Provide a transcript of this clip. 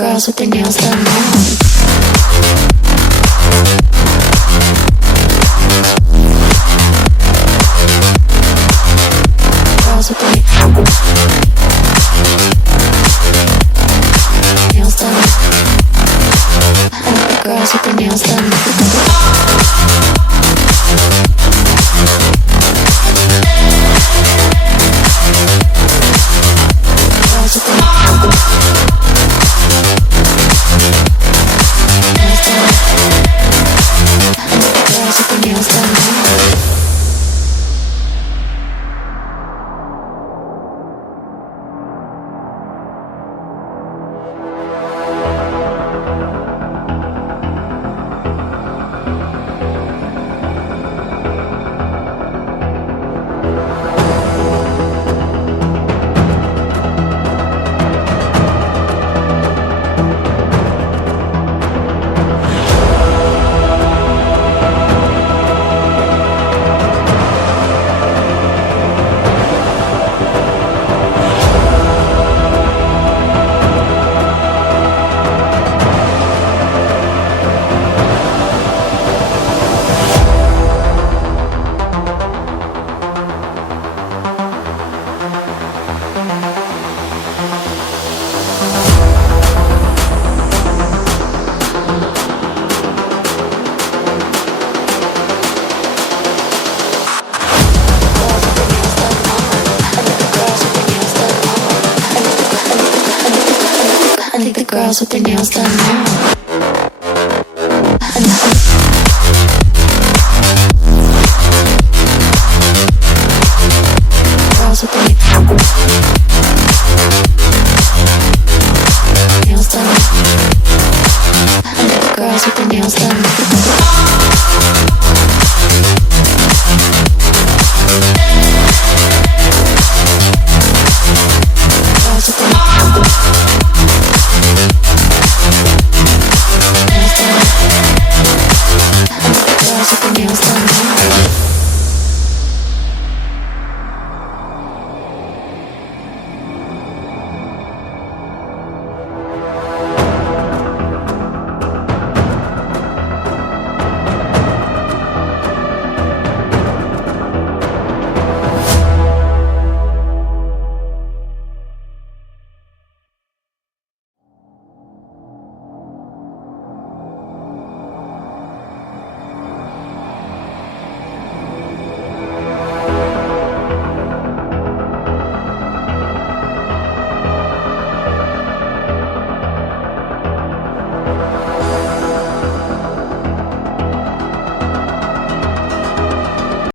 girls with their nails done now. Girls with their nails done. I like the girls with their nails done. Girls with their nails done. I like the girls with their nails done. I think the girls with their nails done now.